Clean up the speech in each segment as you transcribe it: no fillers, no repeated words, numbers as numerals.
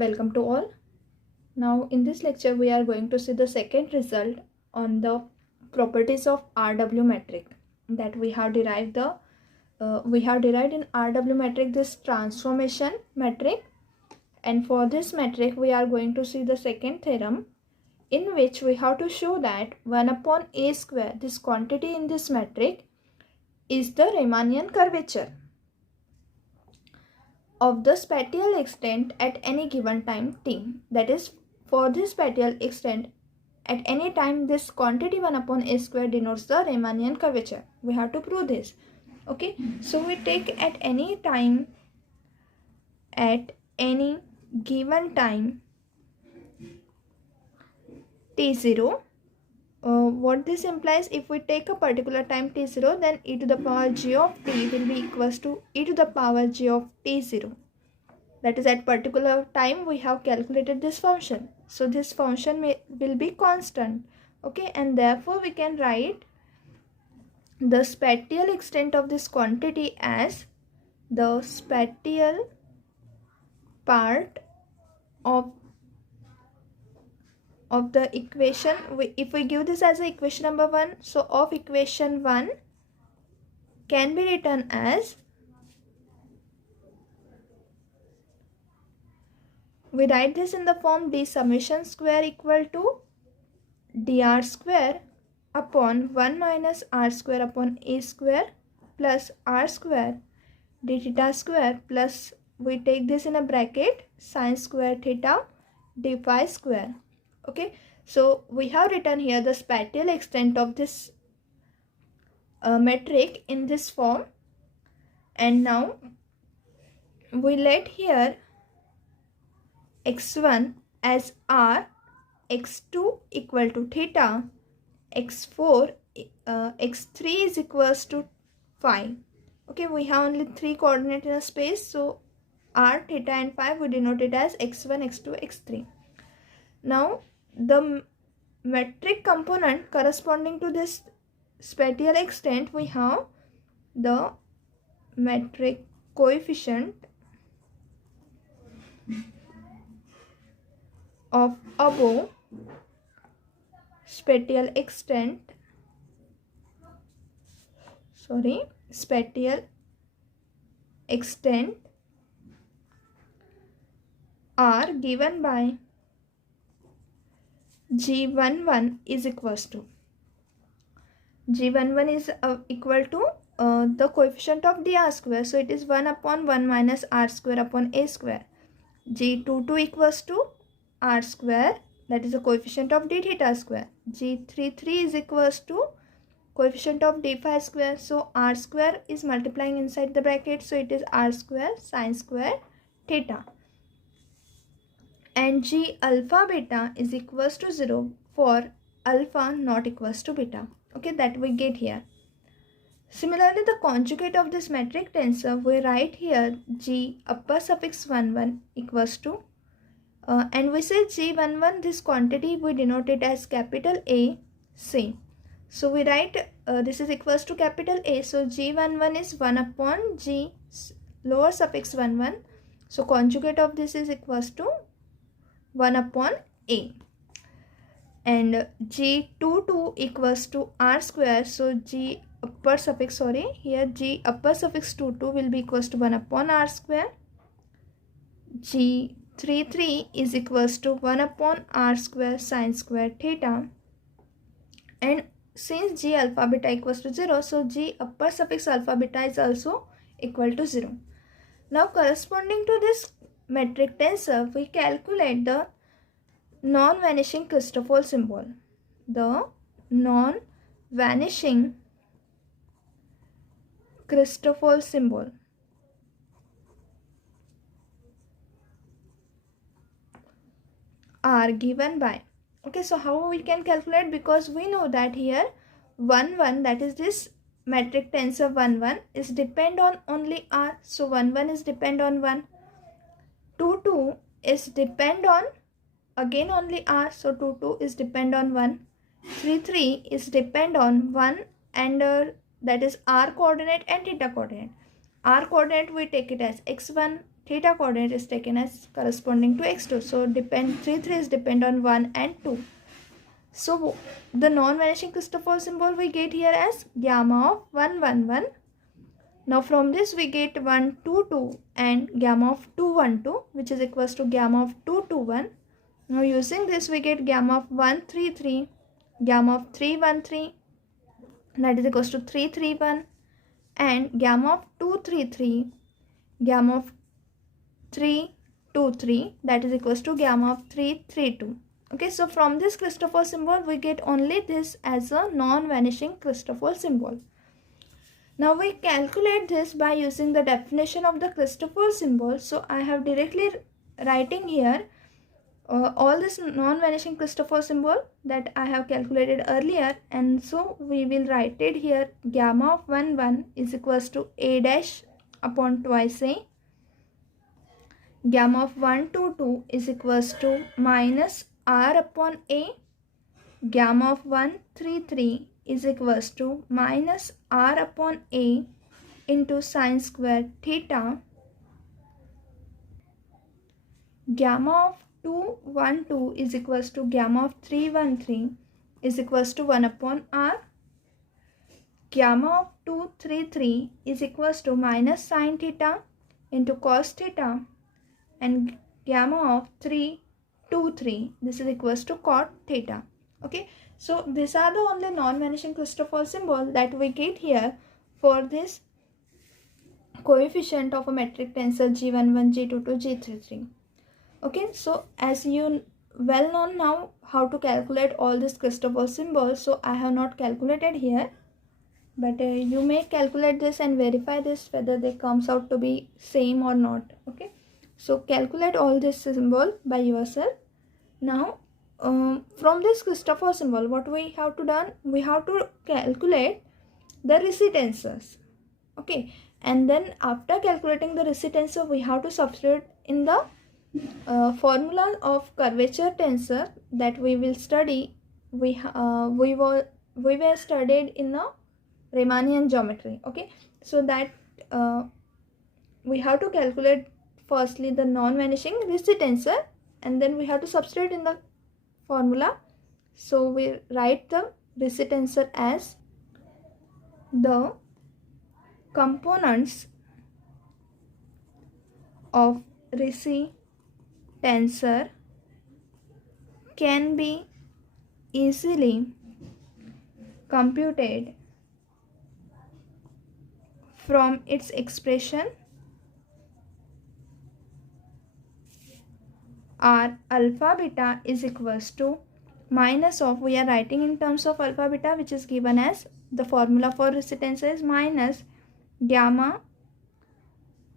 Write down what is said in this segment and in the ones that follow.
Welcome to all. Now in this lecture we are going to see the second result on the properties of RW metric that we have derived in RW metric this transformation metric, and for this metric we are going to see the second theorem in which we have to show that 1 upon a square, this quantity in this metric, is the Riemannian curvature of the spatial extent at any given time t. That is, for this spatial extent at any time, this quantity 1 upon a square denotes the Riemannian curvature. We have to prove this. Okay, so we take at any time, at any given time t0. What this implies, if we take a particular time t0, then e to the power g of t will be equals to e to the power g of t0. That is, at particular time we have calculated this function. So this function will be constant. Okay, and therefore we can write the spatial extent of this quantity as the spatial part of the equation. If we give this as a equation number 1, so of equation 1 can be written as, we write this in the form d summation square equal to dr square upon 1 minus r square upon a square plus r square d theta square plus, we take this in a bracket, sine square theta d phi square. Okay, so we have written here the spatial extent of this metric in this form, and now we let here x1 as r, x2 equal to theta, x4 x3 is equals to phi. Okay, we have only 3 coordinates in a space, so r, theta and phi we denote it as x1, x2, x3. Now the metric component corresponding to this spatial extent, we have the metric coefficient of above spatial extent, are given by G11 is equals to, G11 is equal to the coefficient of dr square, so it is 1 upon 1 minus r square upon a square. G22 equals to r square, that is the coefficient of d theta square. G33 is equals to coefficient of d phi square, so r square is multiplying inside the bracket, so it is r square sine square theta. And G alpha beta is equals to 0 for alpha not equals to beta. Okay, that we get here. Similarly, the conjugate of this metric tensor, we write here G upper suffix 11 equals to, and we say G11, this quantity we denote it as capital A, C. So we write this is equals to capital A, so G11 is 1 upon G lower suffix 11. So conjugate of this is equals to 1 upon A. And G22 equals to R square, so G upper suffix, here G upper suffix 22 will be equals to 1 upon R square. G33 is equals to 1 upon R square sine square theta. And since G alpha beta equals to 0, so G upper suffix alpha beta is also equal to 0. Now corresponding to this metric tensor, we calculate the non-vanishing Christoffel symbol. The non-vanishing Christoffel symbol are given by, okay, so how we can calculate, because we know that here 1 1, that is this metric tensor 1 1 is depend on only r, so 1 1 is depend on 1. 2 2 is depend on again only r, so 2 2 is depend on 1. 3 3 is depend on 1 and that is r coordinate and theta coordinate. R coordinate we take it as x1, theta coordinate is taken as corresponding to x2. So 3 3 is depend on 1 and 2. So the non-vanishing Christoffel symbol we get here as gamma of 1 1 1. Now from this we get 1 2 2 and gamma of 2 1 2, which is equals to gamma of 2 2 1. Now using this we get gamma of 1 3 3, gamma of 3 1 3, that is equals to 3 3 1, and gamma of 2 3 3, gamma of 3 2 3, that is equals to gamma of 3 3 2. Okay, so from this Christoffel symbol we get only this as a non-vanishing Christoffel symbol. Now we calculate this by using the definition of the Christoffel symbol. So I have directly writing here all this non-vanishing Christoffel symbol that I have calculated earlier, and so we will write it here. Gamma of 1 1 is equals to a dash upon twice a. Gamma of 1 2 2 is equals to minus r upon a. Gamma of 1 3 3 is equals to minus r upon a into sine square theta. Gamma of 2 1 2 is equals to gamma of 3 1 3 is equals to 1 upon r. Gamma of 2 3 3 is equals to minus sine theta into cos theta, and gamma of 3 2 3, this is equals to cot theta. Okay, so these are the only non-vanishing Christoffel symbol that we get here for this coefficient of a metric tensor G11, G22, G33. Okay, so as you well know now how to calculate all these Christoffel symbols, so I have not calculated here, but you may calculate this and verify this whether they comes out to be same or not. Okay, so calculate all this symbol by yourself. Now from this Christoffel symbol, what we have to done, we have to calculate the Ricci tensors. Okay, and then after calculating the Ricci tensor, we have to substitute in the formula of curvature tensor that we will study. We were studied in the Riemannian geometry. Okay, so that we have to calculate firstly the non-vanishing Ricci tensor, and then we have to substitute in the formula. So we write the Ricci tensor as the components of Ricci tensor can be easily computed from its expression R alpha beta is equals to minus of, we are writing in terms of alpha beta, which is given as the formula for Ricci tensor is minus gamma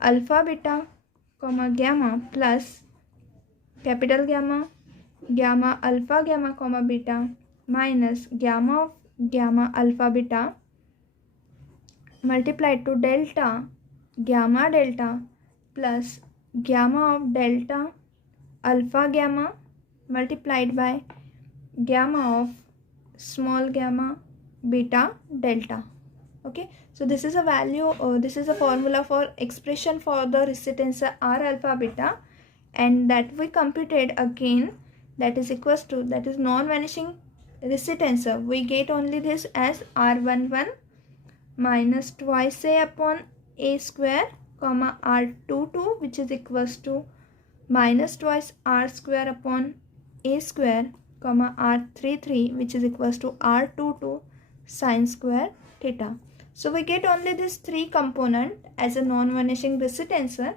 alpha beta comma gamma plus capital Gamma, gamma alpha gamma comma beta minus gamma of gamma alpha beta multiplied to delta gamma delta plus gamma of delta alpha gamma multiplied by gamma of small gamma beta delta. Okay, so this is a value, this is a formula for expression for the Ricci tensor R alpha beta, and that we computed again, that is equals to, that is non-vanishing Ricci tensor. We get only this as R11 minus twice a upon a square comma R22, which is equals to minus twice r square upon a square comma R33, which is equals to R22 sine square theta. So we get only this three component as a non-vanishing Ricci tensor,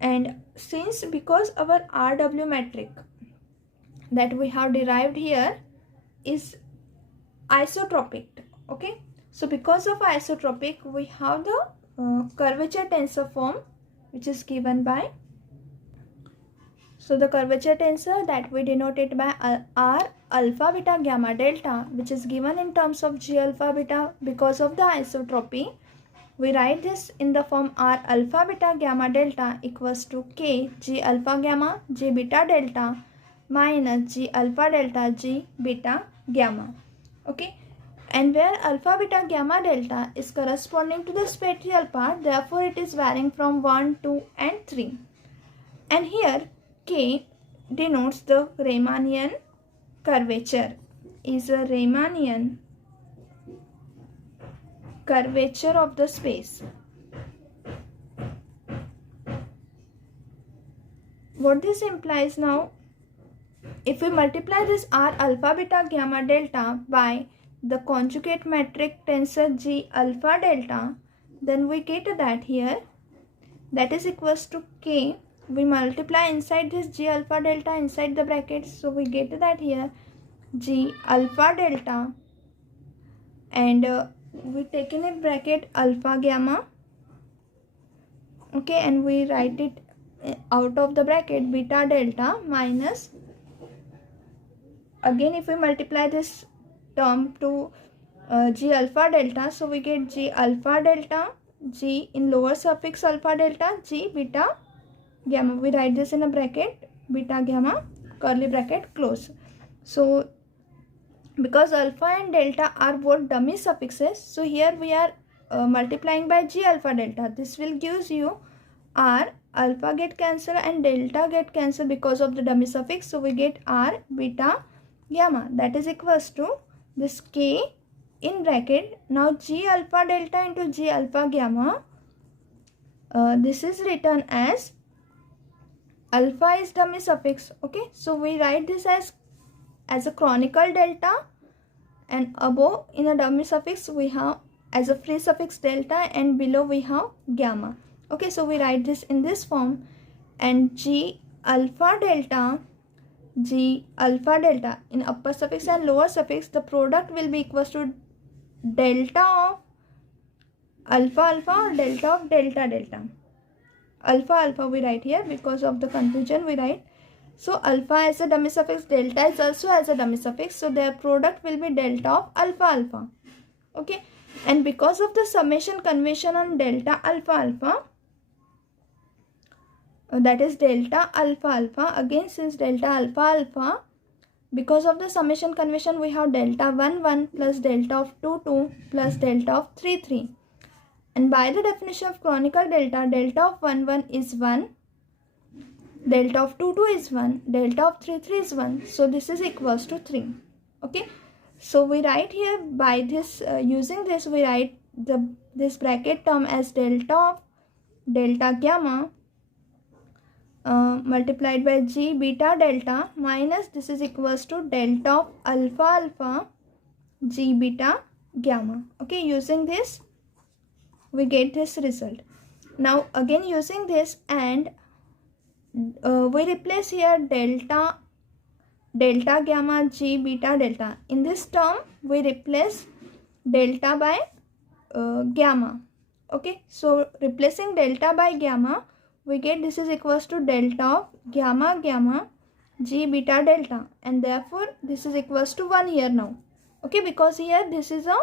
and since because our RW metric that we have derived here is isotropic. Okay, so because of isotropic, we have the curvature tensor form, which is given by, so the curvature tensor that we denote it by R alpha beta gamma delta, which is given in terms of G alpha beta because of the isotropy. We write this in the form R alpha beta gamma delta equals to K G alpha gamma G beta delta minus G alpha delta G beta gamma. Okay, and where alpha, beta, gamma, delta is corresponding to the spatial part, therefore it is varying from 1, 2 and 3. And here K denotes the Riemannian curvature, is a Riemannian curvature of the space. What this implies now, if we multiply this R alpha, beta, gamma, delta by the conjugate metric tensor G alpha delta, then we get that here, that is equals to K. We multiply inside this G alpha delta inside the brackets, so we get that here G alpha delta, and we take in a bracket alpha gamma, okay, and we write it out of the bracket beta delta minus, again if we multiply this term to G alpha delta, so we get G alpha delta, G in lower suffix alpha delta, G beta gamma. We write this in a bracket beta gamma curly bracket close. So because alpha and delta are both dummy suffixes, so here we are multiplying by G alpha delta. This will gives you R alpha get cancelled and delta get cancelled because of the dummy suffix, so we get R beta gamma, that is equals to this K in bracket. Now G alpha delta into G alpha gamma, this is written as alpha is dummy suffix, okay, so we write this as a chronicle delta, and above in a dummy suffix we have as a free suffix delta, and below we have gamma, okay, so we write this in this form. And G alpha delta in upper suffix and lower suffix, the product will be equals to delta of alpha alpha or delta of delta delta. Alpha alpha we write here, because of the confusion we write. So alpha as a dummy suffix, delta is also as a dummy suffix, so their product will be delta of alpha alpha, okay. And because of the summation convention on delta alpha alpha, that is delta alpha alpha, again since delta alpha alpha, because of the summation convention we have delta 1 1 plus delta of 2 2 plus delta of 3 3. And by the definition of chronicle delta, delta of 1 1 is 1, delta of 2 2 is 1, delta of 3 3 is 1, so this is equals to 3, okay. So we write here by this using this we write this bracket term as delta of delta gamma multiplied by G beta delta minus this is equals to delta of alpha alpha G beta gamma, okay. Using this we get this result. Now again using this, and we replace here delta gamma G beta delta. In this term we replace delta by gamma, okay. So replacing delta by gamma, we get this is equals to delta of gamma gamma G beta delta, and therefore this is equals to 1 here now, okay, because here this is a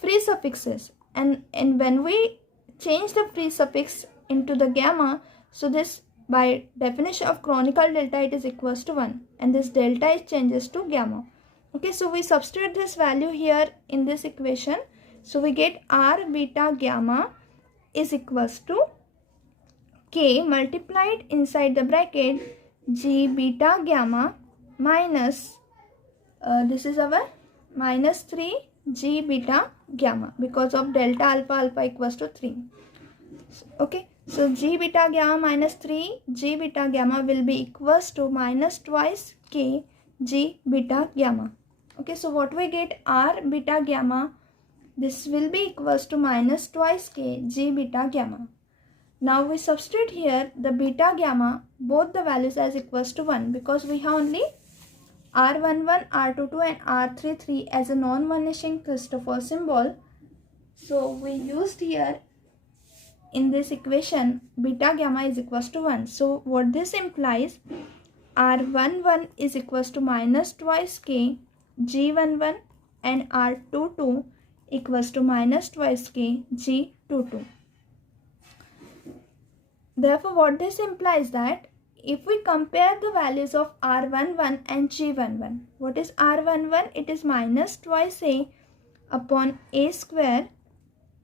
free suffixes, and when we change the free suffix into the gamma, so this by definition of chronicle delta it is equals to 1, and this delta is changes to gamma, okay. So we substitute this value here in this equation, so we get R beta gamma is equals to K multiplied inside the bracket G beta gamma minus this is our minus 3 G beta gamma, because of delta alpha alpha equals to 3, okay. So G beta gamma minus 3 G beta gamma will be equals to minus twice K G beta gamma, okay. So what we get, R beta gamma, this will be equals to minus twice K G beta gamma. Now we substitute here the beta gamma, both the values as equals to 1, because we have only R11, R22 and R33 as a non-vanishing Christopher symbol. So we used here in this equation beta gamma is equals to 1. So what this implies, R11 is equals to minus twice K G11 and R22 equals to minus twice K G22. Therefore what this implies that if we compare the values of R11 and G11, what is R11? It is minus twice A upon a square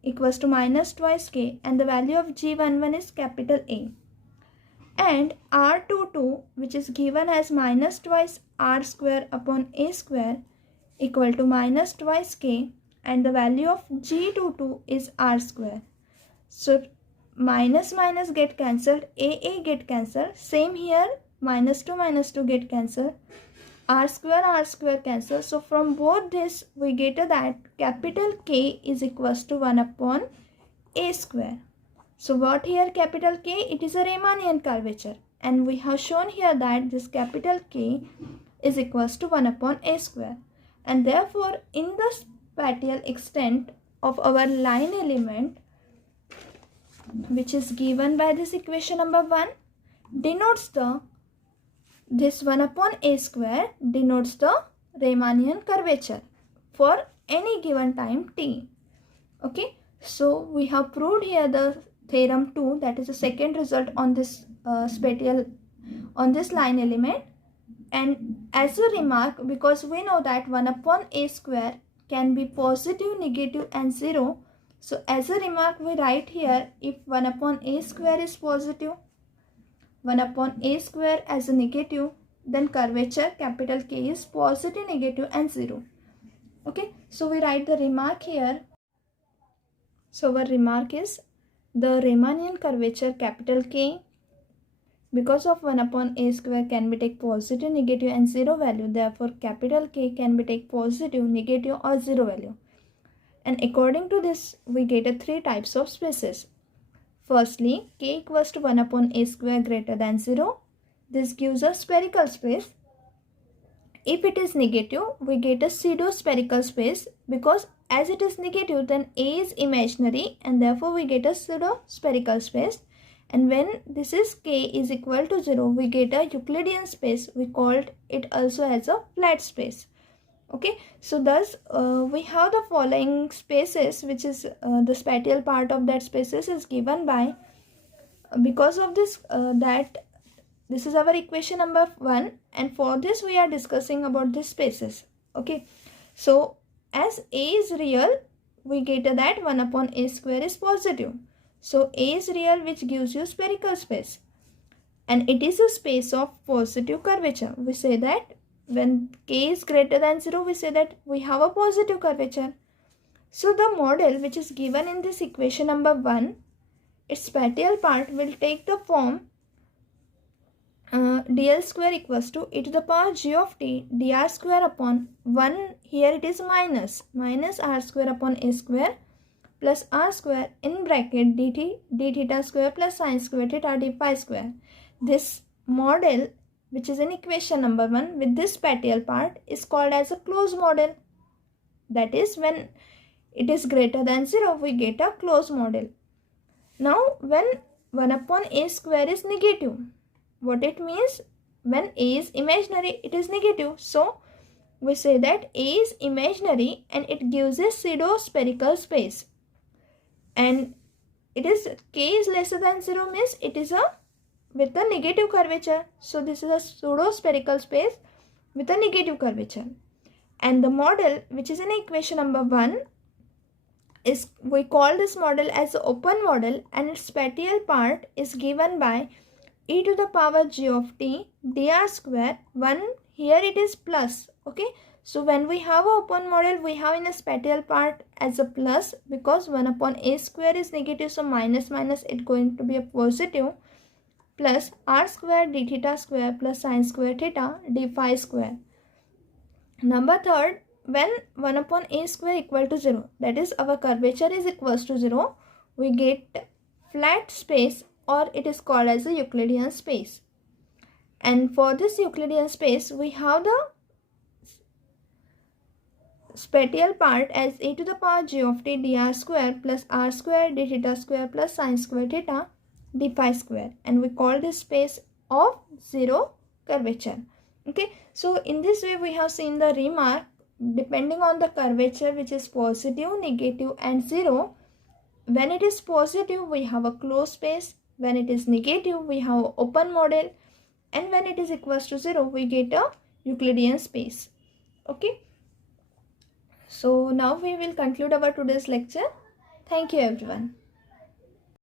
equals to minus twice k, and the value of G11 is capital A. And R22, which is given as minus twice r square upon a square equal to minus twice k, and the value of G22 is r square. So minus minus get cancelled, a get cancelled, same here, minus 2 get cancelled, r square cancel. So from both this we get that capital K is equals to 1 upon a square. So what here capital K? It is a Riemannian curvature, and we have shown here that this capital K is equals to 1 upon a square, and therefore in the spatial extent of our line element, which is given by this equation number 1, denotes this 1 upon a square denotes the Riemannian curvature for any given time t. Okay, so we have proved here the theorem 2, that is the second result on this on this line element. And as a remark, because we know that 1 upon a square can be positive, negative and 0, so as a remark we write here, if 1 upon a square is positive, 1 upon a square as a negative, then curvature capital K is positive, negative and 0. Okay, so we write the remark here. So our remark is the Riemannian curvature capital K, because of 1 upon a square can be take positive, negative and 0 value, therefore capital K can be take positive, negative or 0 value. And according to this we get 3 types of spaces. Firstly, K equals to 1 upon a square greater than 0. This gives a spherical space. If it is negative, we get a pseudo-spherical space, because as it is negative, then A is imaginary and therefore we get a pseudo-spherical space. And when this is K is equal to 0, we get a Euclidean space. We called it also as a flat space. Okay, so thus we have the following spaces, which is the spatial part of that spaces is given by, because of this that this is our equation number 1, and for this we are discussing about these spaces. Okay, so as A is real, we get that 1 upon a square is positive. So A is real, which gives you spherical space, and it is a space of positive curvature. We say that when K is greater than 0, we say that we have a positive curvature. So the model which is given in this equation number 1, its spatial part will take the form dl square equals to e to the power g of t dr square upon 1, here it is minus r square upon a square plus r square in bracket dt d theta square plus sin square theta d phi square. This model, which is in equation number 1 with this spatial part, is called as a closed model. That is, when it is greater than 0, we get a closed model. Now when 1 upon a square is negative, what it means? When A is imaginary, it is negative. So we say that A is imaginary and it gives a pseudo-spherical space. And it is K is lesser than 0 means it is a with a negative curvature. So this is a pseudo-spherical space with a negative curvature. And the model, which is in equation number 1, is, we call this model as the open model, and its spatial part is given by e to the power g of t dr square 1, here it is plus. Okay, so when we have an open model, we have in a spatial part as a plus, because 1 upon a square is negative, so minus it going to be a positive, plus r square d theta square plus sin square theta d phi square. Number third, when 1 upon a square equal to 0, that is our curvature is equals to 0, we get flat space, or it is called as a Euclidean space. And for this Euclidean space, we have the spatial part as e to the power g of t dr square plus r square d theta square plus sin square theta d phi square, and we call this space of 0 curvature. Okay, so in this way we have seen the remark, depending on the curvature, which is positive, negative and 0. When it is positive, we have a closed space. When it is negative, we have an open model, and when it is equals to 0, we get a Euclidean space. Okay, So now we will conclude our today's lecture. Thank you everyone.